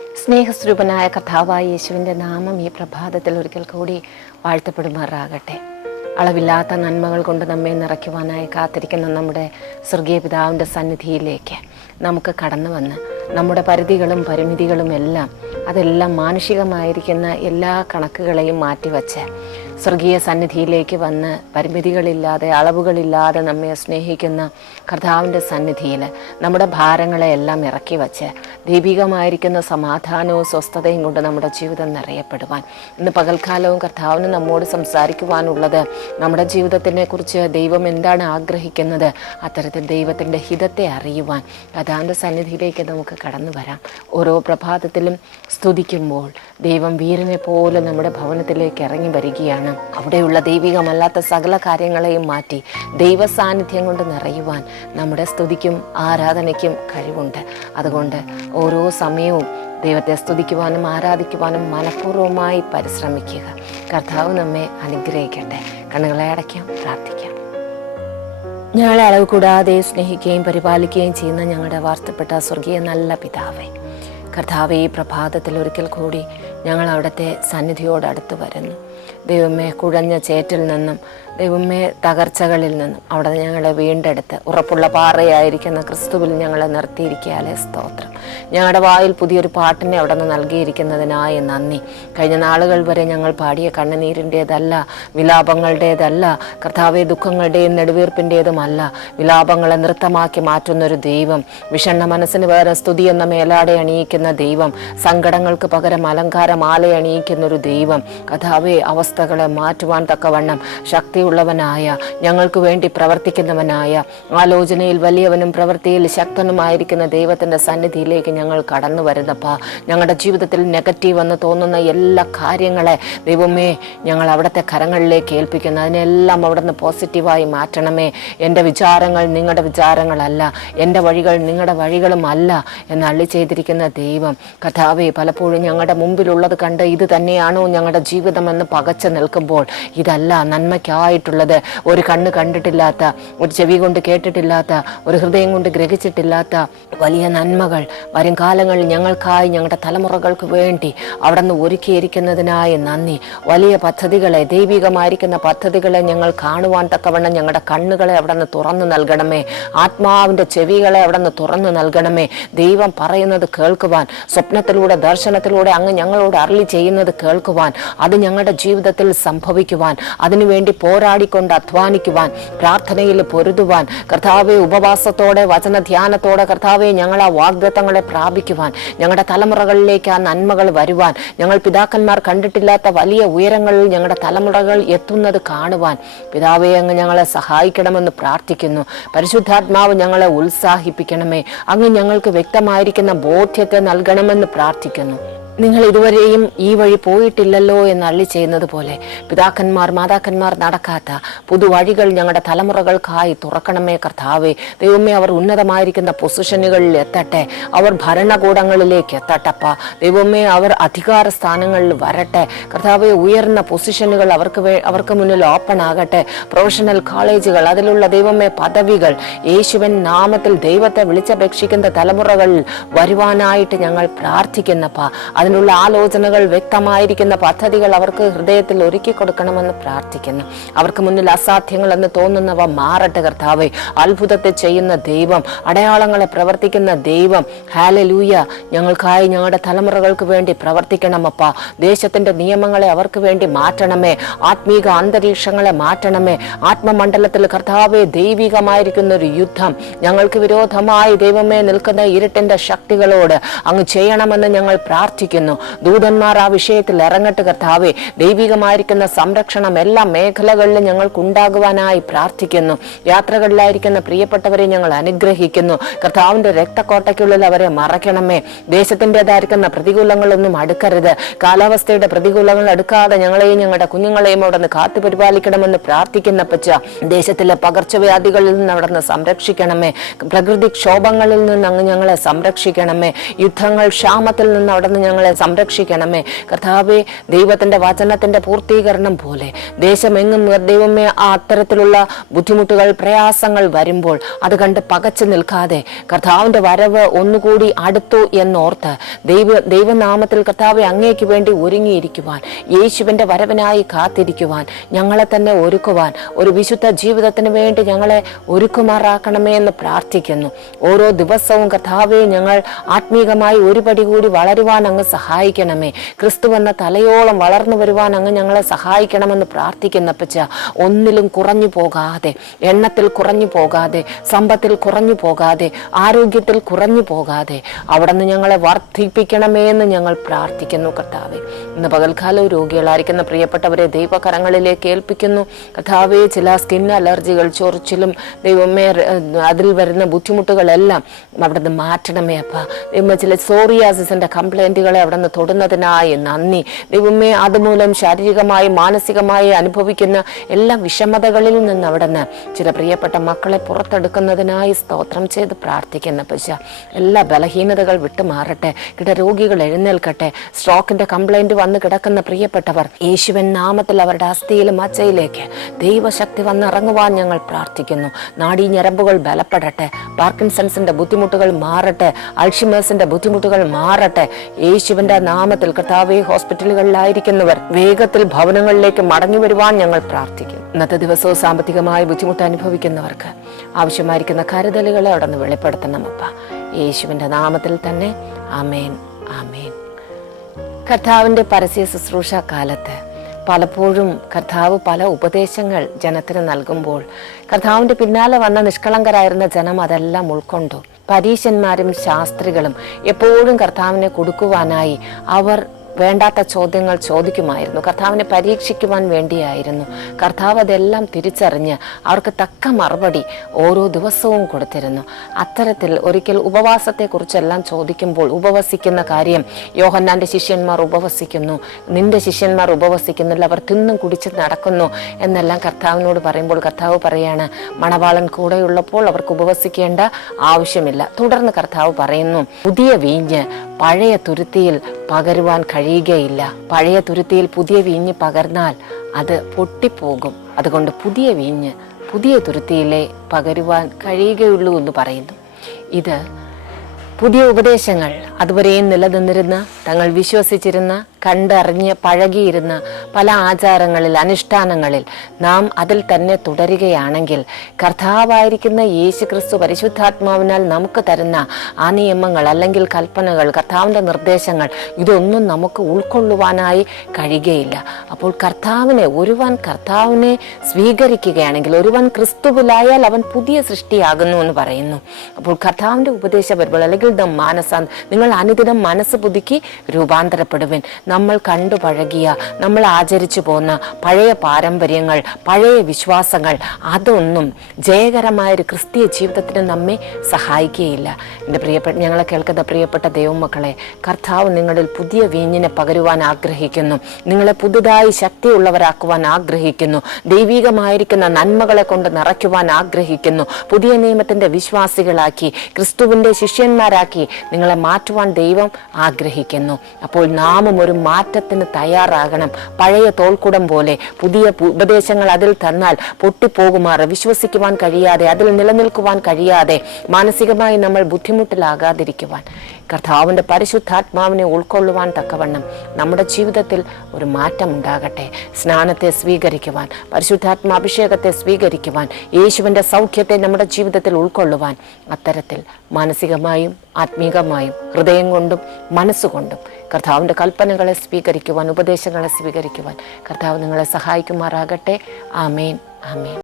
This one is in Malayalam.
സ്നേഹസ്വരൂപനായ കഥാവായ യേശുവിന്റെ നാമം ഈ പ്രഭാതത്തിൽ ഒരിക്കൽ കൂടി വാഴ്ത്തപ്പെടുമാറാകട്ടെ. അളവില്ലാത്ത നന്മകൾ കൊണ്ട് നമ്മെ നിറയ്ക്കുവാനായി കാത്തിരിക്കുന്ന നമ്മുടെ സ്വർഗീയ പിതാവിന്റെ സന്നിധിയിലേക്ക് നമുക്ക് കടന്നു വന്ന് നമ്മുടെ പരിധികളും പരിമിതികളും എല്ലാം അതെല്ലാം മാനുഷികമായിരിക്കുന്ന എല്ലാ കണക്കുകളെയും മാറ്റിവെച്ച് സ്വർഗീയ സന്നിധിയിലേക്ക് വന്ന് പരിമിതികളില്ലാതെ അളവുകളില്ലാതെ നമ്മെ സ്നേഹിക്കുന്ന കർത്താവിന്റെ സന്നിധിയിൽ നമ്മുടെ ഭാരങ്ങളെ എല്ലാം ഇറക്കി വച്ച് ദൈവികമായിരിക്കുന്ന സമാധാനവും സ്വസ്ഥതയും കൊണ്ട് നമ്മുടെ ജീവിതം നിറയപ്പെടുവാൻ. ഇന്ന് പകൽക്കാലവും കർത്താവിന് നമ്മോട് സംസാരിക്കുവാനുള്ളത് നമ്മുടെ ജീവിതത്തിനെ കുറിച്ച് ദൈവം എന്താണ് ആഗ്രഹിക്കുന്നത് അത്തരത്തിൽ ദൈവത്തിന്റെ ഹിതത്തെ അറിയുവാൻ. കഥാവിന്റെ സന്നിധിയിലേക്ക് നമുക്ക് കടന്നു വരാം. ഓരോ പ്രഭാതത്തിലും സ്തുതിക്കുമ്പോൾ ദൈവം വീരനെ പോലെ നമ്മുടെ ഭവനത്തിലേക്ക് ഇറങ്ങി വരികയാണ്. അവിടെയുള്ള ദൈവികമല്ലാത്ത സകല കാര്യങ്ങളെയും മാറ്റി ദൈവ സാന്നിധ്യം കൊണ്ട് നിറയുവാൻ നമ്മുടെ സ്തുതിക്കും ആരാധനയ്ക്കും കഴിവുണ്ട്. അതുകൊണ്ട് ഓരോ സമയവും ദൈവത്തെ സ്തുതിക്കുവാനും ആരാധിക്കുവാനും മനഃപൂർവമായി പരിശ്രമിക്കുക. കർത്താവ് നമ്മെ അനുഗ്രഹിക്കട്ടെ. കണ്ണുകളെ അടയ്ക്കാം പ്രാർത്ഥിക്കാം. ഞങ്ങളെ അളവ് കൂടാതെ സ്നേഹിക്കുകയും പരിപാലിക്കുകയും ചെയ്യുന്ന ഞങ്ങളുടെ വാർത്തപ്പെട്ട സ്വർഗീയ നല്ല പിതാവേ കർത്താവെ ഈ പ്രഭാതത്തിൽ ഒരിക്കൽ കൂടി ഞങ്ങൾ അവിടുത്തെ സന്നിധിയോടടുത്ത് വരുന്നു. ദൈവമേ കുഴഞ്ഞ ചേറ്റിൽ നിന്നും ദൈവമേ തകർച്ചകളിൽ നിന്നും അവിടെ ഞങ്ങളെ വീണ്ടെടുത്ത് ഉറപ്പുള്ള പാറയായിരിക്കുന്ന ക്രിസ്തുവിൽ ഞങ്ങളെ നിർത്തിയിരിക്കാലേ സ്തോത്രം. ഞങ്ങളുടെ വായിൽ പുതിയൊരു പാട്ടിനെ അവിടെ നിന്ന് നൽകിയിരിക്കുന്നതിനായി നന്ദി. കഴിഞ്ഞ നാളുകൾ വരെ ഞങ്ങൾ പാടിയ കണ്ണുനീരിന്റേതല്ല വിലാപങ്ങളുടേതല്ല കർത്താവെ ദുഃഖങ്ങളുടെയും നെടുവീർപ്പിന്റേതുമല്ല. വിലാപങ്ങളെ നൃത്തമാക്കി മാറ്റുന്നൊരു ദൈവം വിഷണ്ണ മനസ്സിന് വേറെ സ്തുതി എന്ന മേലാടെ അണിയിക്കുന്ന ദൈവം സങ്കടങ്ങൾക്ക് പകരം അലങ്കാരമാല അണിയിക്കുന്നൊരു ദൈവം. കഥാവെ അവസ്ഥകളെ മാറ്റുവാൻ തക്കവണ്ണം ശക്തിയുള്ളവനായ ഞങ്ങൾക്ക് വേണ്ടി പ്രവർത്തിക്കുന്നവനായ ആലോചനയിൽ വലിയവനും പ്രവൃത്തിയിൽ ശക്തനുമായിരിക്കുന്ന ദൈവത്തിന്റെ സന്നിധിയിലേക്ക് ഞങ്ങൾ കടന്നു വരുന്നപ്പാ ഞങ്ങളുടെ ജീവിതത്തിൽ നെഗറ്റീവ് എന്ന് തോന്നുന്ന എല്ലാ കാര്യങ്ങളെ ദൈവമേ ഞങ്ങൾ അവിടുത്തെ കരങ്ങളിലേക്ക് ഏൽപ്പിക്കുന്നു. അതിനെല്ലാം അവിടുന്ന് പോസിറ്റീവായി മാറ്റണമേ. എന്റെ വിചാരങ്ങൾ നിങ്ങളുടെ വിചാരങ്ങളല്ല എന്റെ വഴികൾ നിങ്ങളുടെ വഴികളുമല്ല എന്ന് അള്ളി ചെയ്തിരിക്കുന്ന ദൈവം. കഥാവേ പലപ്പോഴും ഞങ്ങളുടെ മുമ്പിലുള്ളത് കണ്ട് ഇത് തന്നെയാണോ ഞങ്ങളുടെ ജീവിതമെന്ന് പകച്ചു നിൽക്കുമ്പോൾ ഇതല്ല നന്മയ്ക്കായിട്ടുള്ളത് ഒരു കണ്ണ് കണ്ടിട്ടില്ലാത്ത ഒരു ചെവി കൊണ്ട് കേട്ടിട്ടില്ലാത്ത ഒരു ഹൃദയം കൊണ്ട് ഗ്രഹിച്ചിട്ടില്ലാത്ത വലിയ നന്മകൾ വരും കാലങ്ങളിൽ ഞങ്ങൾക്കായി ഞങ്ങളുടെ തലമുറകൾക്ക് വേണ്ടി അവിടെ നിന്ന് ഒരുക്കിയിരിക്കുന്നതിനായി നന്ദി. വലിയ പദ്ധതികളെ ദൈവികമായിരിക്കുന്ന പദ്ധതികളെ ഞങ്ങൾ കാണുവാൻ തക്കവണ്ണം ഞങ്ങളുടെ കണ്ണുകളെ അവിടെ നിന്ന് തുറന്നു നൽകണമേ. ആത്മാവിന്റെ ചെവികളെ അവിടെ നിന്ന് തുറന്നു നൽകണമേ. ദൈവം പറയുന്നത് കേൾക്കുവാൻ സ്വപ്നത്തിലൂടെ ദർശനത്തിലൂടെ അങ്ങ് ഞങ്ങളോട് അരളി ചെയ്യുന്നത് കേൾക്കുവാൻ അത് ഞങ്ങളുടെ ജീവിതത്തിൽ സംഭവിക്കുവാൻ അതിനുവേണ്ടി പോരാടിക്കൊണ്ട് അധ്വാനിക്കുവാൻ പ്രാർത്ഥനയിൽ പൊരുതുവാൻ കർത്താവെ ഉപവാസത്തോടെ വചന ധ്യാനത്തോടെ കർത്താവെ ഞങ്ങൾ ആ വാഗ്ദത്തങ്ങളെ പ്രാപിക്കുവാൻ ഞങ്ങളുടെ തലമുറകളിലേക്ക് ആ നന്മകൾ വരുവാൻ ഞങ്ങൾ പിതാക്കന്മാർ കണ്ടിട്ടില്ലാത്ത വലിയ ഉയരങ്ങളിൽ ഞങ്ങളുടെ തലമുറകൾ എത്തുന്നത് കാണുവാൻ പിതാവെ അങ്ങ് ഞങ്ങളെ സഹായിക്കണമെന്ന് പ്രാർത്ഥിക്കുന്നു. പരിശുദ്ധാത്മാവ് ഞങ്ങളെ ഉത്സാഹിപ്പിക്കണമേ. അങ്ങ് ഞങ്ങൾക്ക് വ്യക്തമായിരിക്കുന്ന ബോധ്യത്തെ നൽകണമെന്ന് പ്രാർത്ഥിക്കുന്നു. നിങ്ങൾ ഇതുവരെയും ഈ വഴി പോയിട്ടില്ലല്ലോ എന്ന് അള്ളി ചെയ്യുന്നത് പോലെ പിതാക്കന്മാർ മാതാക്കന്മാർ നടക്കാത്ത പുതുവഴികൾ ഞങ്ങളുടെ തലമുറകൾക്കായി തുറക്കണമേ കർത്താവേ. ദൈവമേ അവർ ഉന്നതമായിരിക്കുന്ന പൊസിഷനുകളിൽ എത്തട്ടെ. അവർ ഭരണകൂടങ്ങളിലേക്ക് എത്തട്ടപ്പ. ദൈവമേ അവർ അധികാര സ്ഥാനങ്ങളിൽ വരട്ടെ. കർത്താവെ ഉയർന്ന പൊസിഷനുകൾ അവർക്ക് അവർക്ക് മുന്നിൽ ഓപ്പൺ ആകട്ടെ. പ്രൊഫഷണൽ കോളേജുകൾ അതിലുള്ള ദൈവമേ പദവികൾ യേശുവൻ നാമത്തിൽ ദൈവത്തെ വിളിച്ചപേക്ഷിക്കുന്ന തലമുറകളിൽ വരുവാനായിട്ട് ഞങ്ങൾ പ്രാർത്ഥിക്കുന്നപ്പ. അതിനുള്ള ആലോചനകൾ വ്യക്തമായിരിക്കുന്ന പദ്ധതികൾ അവർക്ക് ഹൃദയത്തിൽ ഒരുക്കി കൊടുക്കണമെന്ന് പ്രാർത്ഥിക്കുന്നു. അവർക്ക് മുന്നിൽ അസാധ്യങ്ങൾ എന്ന് തോന്നുന്നവ മാറട്ടെ കർത്താവെ. അത്ഭുതത്തെ ചെയ്യുന്ന ദൈവം അടയാളങ്ങളെ പ്രവർത്തിക്കുന്ന ദൈവം. ഹാലലൂയ ഞങ്ങൾക്കായി ഞങ്ങളുടെ തലമുറകൾക്ക് വേണ്ടി പ്രവർത്തിക്കണമപ്പ. ദേശത്തിന്റെ നിയമങ്ങളെ അവർക്ക് വേണ്ടി മാറ്റണമേ. ആത്മീക അന്തരീക്ഷങ്ങളെ മാറ്റണമേ. ആത്മമണ്ഡലത്തിൽ കർത്താവെ ദൈവികമായിരിക്കുന്ന ഒരു യുദ്ധം. ഞങ്ങൾക്ക് വിരോധമായി ദൈവമേ നിൽക്കുന്ന ഇരുട്ടിന്റെ ശക്തികളോട് അങ്ങ് ചെയ്യണമെന്ന് ഞങ്ങൾ പ്രാർത്ഥിക്കുന്നു ദൂതന്മാർ ആ വിഷയത്തിൽ ഇറങ്ങട്ട് കർത്താവെ. ദൈവികമായിരിക്കുന്ന സംരക്ഷണം എല്ലാ മേഖലകളിലും ഞങ്ങൾക്ക് ഉണ്ടാകുവാനായി പ്രാർത്ഥിക്കുന്നു. യാത്രകളിലായിരിക്കുന്ന പ്രിയപ്പെട്ടവരെ ഞങ്ങൾ അനുഗ്രഹിക്കുന്നു. കർത്താവിന്റെ രക്തക്കോട്ടയ്ക്കുള്ളിൽ അവരെ മറയ്ക്കണമേ. ദേശത്തിന്റെതായിരിക്കുന്ന പ്രതികൂലങ്ങളൊന്നും അടുക്കരുത്. കാലാവസ്ഥയുടെ പ്രതികൂലങ്ങൾ അടുക്കാതെ ഞങ്ങളെയും ഞങ്ങളുടെ കുഞ്ഞുങ്ങളെയും അവിടെ നിന്ന് കാത്തു പരിപാലിക്കണമെന്ന് പ്രാർത്ഥിക്കുന്ന പച്ച ദേശത്തിലെ പകർച്ചവ്യാധികളിൽ നിന്ന് അവിടെ നിന്ന് സംരക്ഷിക്കണമേ. പ്രകൃതി ക്ഷോഭങ്ങളിൽ നിന്ന് അങ്ങ് ഞങ്ങളെ സംരക്ഷിക്കണമേ. യുദ്ധങ്ങൾ ക്ഷാമത്തിൽ നിന്ന് അവിടെ നിന്ന് ഞങ്ങൾ ഞങ്ങളെ സംരക്ഷിക്കണമേ. കർത്താവെ ദൈവത്തിന്റെ വചനത്തിന്റെ പൂർത്തീകരണം പോലെ ദേശമെങ്ങും ദൈവമേ ആ അത്തരത്തിലുള്ള ബുദ്ധിമുട്ടുകൾ പ്രയാസങ്ങൾ വരുമ്പോൾ അത് കണ്ട് പകച്ചു നിൽക്കാതെ കർത്താവിന്റെ വരവ് ഒന്നുകൂടി അടുത്തു എന്നോർത്ത് ദൈവ ദൈവനാമത്തിൽ കർത്താവെ അങ്ങേക്ക് വേണ്ടി ഒരുങ്ങിയിരിക്കുവാൻ യേശുവിന്റെ വരവിനായി കാത്തിരിക്കുവാൻ ഞങ്ങളെ തന്നെ ഒരുക്കുവാൻ ഒരു വിശുദ്ധ ജീവിതത്തിന് വേണ്ടി ഞങ്ങളെ ഒരുക്കുമാറാക്കണമേ എന്ന് പ്രാർത്ഥിക്കുന്നു. ഓരോ ദിവസവും കർത്താവെ ഞങ്ങൾ ആത്മീകമായി ഒരുപടി കൂടി വളരുവാൻ അങ്ങ് സഹായിക്കണമേ. ക്രിസ്തു എന്ന തലയോളം വളർന്നു വരുവാൻ അങ്ങ് ഞങ്ങളെ സഹായിക്കണമെന്ന് പ്രാർത്ഥിക്കുന്നപ്പച്ച ഒന്നിലും കുറഞ്ഞു പോകാതെ എണ്ണത്തിൽ കുറഞ്ഞു പോകാതെ സമ്പത്തിൽ കുറഞ്ഞു പോകാതെ ആരോഗ്യത്തിൽ കുറഞ്ഞു പോകാതെ അവിടെ നിന്ന് ഞങ്ങളെ വർദ്ധിപ്പിക്കണമേ എന്ന് ഞങ്ങൾ പ്രാർത്ഥിക്കുന്നു കർത്താവെ. ഇന്ന് പകൽക്കാലം രോഗികളായിരിക്കുന്ന പ്രിയപ്പെട്ടവരെ ദൈവകരങ്ങളിലേക്ക് ഏൽപ്പിക്കുന്നു. കർത്താവെ ചില സ്കിൻ അലർജികൾ ചൊറിച്ചിലും ദൈവമേ അതിൽ വരുന്ന ബുദ്ധിമുട്ടുകളെല്ലാം അവിടെ നിന്ന് മാറ്റണമേ അപ്പ. ചില സോറിയാസിന്റെ കംപ്ലൈന്റുകളെ അവിടെ നിന്ന് തൊടുന്നതിനായി നന്ദി. ദൈവമേ അതുമൂലം ശാരീരികമായി മാനസികമായി അനുഭവിക്കുന്ന എല്ലാ വിഷമതകളിൽ നിന്ന് അവിടെ നിന്ന് ചില പ്രിയപ്പെട്ട മക്കളെ പുറത്തെടുക്കുന്നതിനായി സ്തോത്രം ചെയ്ത് പ്രാർത്ഥിക്കുന്ന പശ എല്ലാ ബലഹീനതകൾ വിട്ടുമാറട്ടെ കിട രോഗികൾ എഴുന്നേൽക്കട്ടെ സ്ട്രോക്കിന്റെ കംപ്ലൈന്റ് വന്ന് കിടക്കുന്ന പ്രിയപ്പെട്ടവർ യേശുവൻ നാമത്തിൽ അവരുടെ അസ്ഥിയിലും അച്ചയിലേക്ക് ദൈവശക്തി വന്നിറങ്ങുവാൻ ഞങ്ങൾ പ്രാർത്ഥിക്കുന്നു. നാഡീ ഞരമ്പുകൾ ബലപ്പെടട്ടെ പാർക്കിൻസൺസിന്റെ ബുദ്ധിമുട്ടുകൾ മാറട്ടെ അൾഷിമേഴ്സിന്റെ ബുദ്ധിമുട്ടുകൾ മാറട്ടെ യേശുവിന്റെ നാമത്തിൽ കർത്താവെ ഹോസ്പിറ്റലുകളിലായിരിക്കുന്നവർ വേഗത്തിൽ ഭവനങ്ങളിലേക്ക് മടങ്ങി വരുവാൻ ഞങ്ങൾ പ്രാർത്ഥിക്കും. ഇന്നത്തെ ദിവസവും സാമ്പത്തികമായി ബുദ്ധിമുട്ട് അനുഭവിക്കുന്നവർക്ക് ആവശ്യമായിരിക്കുന്ന കരുതലുകളെ അവിടെ നിന്ന് വെളിപ്പെടുത്തണം അപ്പ. യേശുവിന്റെ നാമത്തിൽ തന്നെ ആമേൻ ആമേൻ. കർത്താവിന്റെ പരസ്യ ശുശ്രൂഷ കാലത്ത് പലപ്പോഴും കർത്താവ് പല ഉപദേശങ്ങൾ ജനത്തിന് നൽകുമ്പോൾ കർത്താവിന്റെ പിന്നാലെ വന്ന നിഷ്കളങ്കരായിരുന്ന ജനം അതെല്ലാം ഉൾക്കൊണ്ടു. പരീശന്മാരും ശാസ്ത്രികളും എപ്പോഴും കർത്താവിനെ കൊടുക്കുവാനായി അവർ വേണ്ടാത്ത ചോദ്യങ്ങൾ ചോദിക്കുമായിരുന്നു. കർത്താവിനെ പരീക്ഷിക്കുവാൻ വേണ്ടിയായിരുന്നു. കർത്താവ് അതെല്ലാം തിരിച്ചറിഞ്ഞ് അവർക്ക് തക്ക മറുപടി ഓരോ ദിവസവും കൊടുത്തിരുന്നു. അത്തരത്തിൽ ഒരിക്കൽ ഉപവാസത്തെക്കുറിച്ചെല്ലാം ചോദിക്കുമ്പോൾ ഉപവസിക്കുന്ന കാര്യം യോഹന്നാന്റെ ശിഷ്യന്മാർ ഉപവസിക്കുന്നു. നിന്റെ ശിഷ്യന്മാർ ഉപവസിക്കുന്നില്ല അവർ തിന്നും കുടിച്ച് നടക്കുന്നു എന്നെല്ലാം കർത്താവിനോട് പറയുമ്പോൾ കർത്താവ് പറയാണ് മണവാളൻ കൂടെയുള്ളപ്പോൾ അവർക്ക് ഉപവസിക്കേണ്ട ആവശ്യമില്ല. തുടർന്ന് കർത്താവ് പറയുന്നു പുതിയ വീഞ്ഞ് പഴയ തുരുത്തിയിൽ പകരുവാൻ കഴിയുകയില്ല. പഴയ തുരുത്തിയിൽ പുതിയ വീഞ്ഞ് പകർന്നാൽ അത് പൊട്ടിപ്പോകും. അതുകൊണ്ട് പുതിയ വീഞ്ഞ് പുതിയ തുരുത്തിയിലെ പകരുവാൻ കഴിയുകയുള്ളൂ എന്ന് പറയുന്നു. ഇത് പുതിയ ഉപദേശങ്ങൾ അതുവരെയും നിലനിന്നിരുന്ന തങ്ങൾ വിശ്വസിച്ചിരുന്ന കണ്ടറിഞ്ഞ് പഴകിയിരുന്ന പല ആചാരങ്ങളിൽ അനുഷ്ഠാനങ്ങളിൽ നാം അതിൽ തന്നെ തുടരുകയാണെങ്കിൽ കർത്താവായിരിക്കുന്ന യേശു ക്രിസ്തു പരിശുദ്ധാത്മാവിനാൽ നമുക്ക് തരുന്ന ആ നിയമങ്ങൾ അല്ലെങ്കിൽ കൽപ്പനകൾ കർത്താവിന്റെ നിർദ്ദേശങ്ങൾ ഇതൊന്നും നമുക്ക് ഉൾക്കൊള്ളുവാനായി കഴിയുകയില്ല. അപ്പോൾ കർത്താവിനെ ഒരുവൻ കർത്താവിനെ സ്വീകരിക്കുകയാണെങ്കിൽ ഒരുവൻ ക്രിസ്തുവിലായാൽ അവൻ പുതിയ സൃഷ്ടിയാകുന്നു എന്ന് പറയുന്നു. അപ്പോൾ കർത്താവിന്റെ ഉപദേശ വരുമ്പോൾ അല്ലെങ്കിൽ ദ മാനസാന്ത നിങ്ങൾ അനുദിനം മനസ്സ് പുതുക്കി രൂപാന്തരപ്പെടുവൻ. നമ്മൾ കണ്ടു പഴകിയ നമ്മൾ ആചരിച്ചു പോന്ന പഴയ പാരമ്പര്യങ്ങൾ പഴയ വിശ്വാസങ്ങൾ അതൊന്നും ജയകരമായ ഒരു ക്രിസ്തീയ ജീവിതത്തിന് നമ്മെ സഹായിക്കുകയില്ല. എന്റെ പ്രിയപ്പെട്ട ഞങ്ങളെ കേൾക്കുന്ന പ്രിയപ്പെട്ട ദൈവമക്കളെ കർത്താവ് നിങ്ങളിൽ പുതിയ വീഞ്ഞിനെ പകരുവാൻ ആഗ്രഹിക്കുന്നു. നിങ്ങളെ പുതുതായി ശക്തിയുള്ളവരാക്കുവാൻ ആഗ്രഹിക്കുന്നു. ദൈവികമായിരിക്കുന്ന നന്മകളെ കൊണ്ട് നിറയ്ക്കുവാൻ ആഗ്രഹിക്കുന്നു. പുതിയ നിയമത്തിന്റെ വിശ്വാസികളാക്കി ക്രിസ്തുവിന്റെ ശിഷ്യന്മാരാക്കി നിങ്ങളെ മാറ്റുവാൻ ദൈവം ആഗ്രഹിക്കുന്നു. അപ്പോൾ നാമും ഒരു മാറ്റത്തിന് തയ്യാറാകണം. പഴയ തോൽക്കുടം പോലെ പുതിയ ഉപദേശങ്ങൾ അതിൽ തന്നാൽ പൊട്ടിപ്പോകുമാറ് വിശ്വസിക്കുവാൻ കഴിയാതെ അതിൽ നിലനിൽക്കുവാൻ കഴിയാതെ മാനസികമായി നമ്മൾ ബുദ്ധിമുട്ടിലാകാതിരിക്കുവാൻ. കർത്താവിന്റെ പരിശുദ്ധാത്മാവിനെ ഉൾക്കൊള്ളുവാൻ തക്കവണ്ണം നമ്മുടെ ജീവിതത്തിൽ ഒരു മാറ്റം ഉണ്ടാകട്ടെ. സ്നാനത്തെ സ്വീകരിക്കുവാൻ പരിശുദ്ധാത്മാഭിഷേകത്തെ സ്വീകരിക്കുവാൻ യേശുവിന്റെ സൗഖ്യത്തെ നമ്മുടെ ജീവിതത്തിൽ ഉൾക്കൊള്ളുവാൻ അത്തരത്തിൽ മാനസികമായും ആത്മീകമായും ഹൃദയം കൊണ്ടും മനസ്സുകൊണ്ടും കർത്താവിന്റെ കൽപ്പനകളെ സ്വീകരിക്കുവാൻ ഉപദേശങ്ങളെ സ്വീകരിക്കുവാൻ കർത്താവ് നിങ്ങളെ സഹായിക്കുമാറാകട്ടെ. ആമേൻ. ആമേൻ.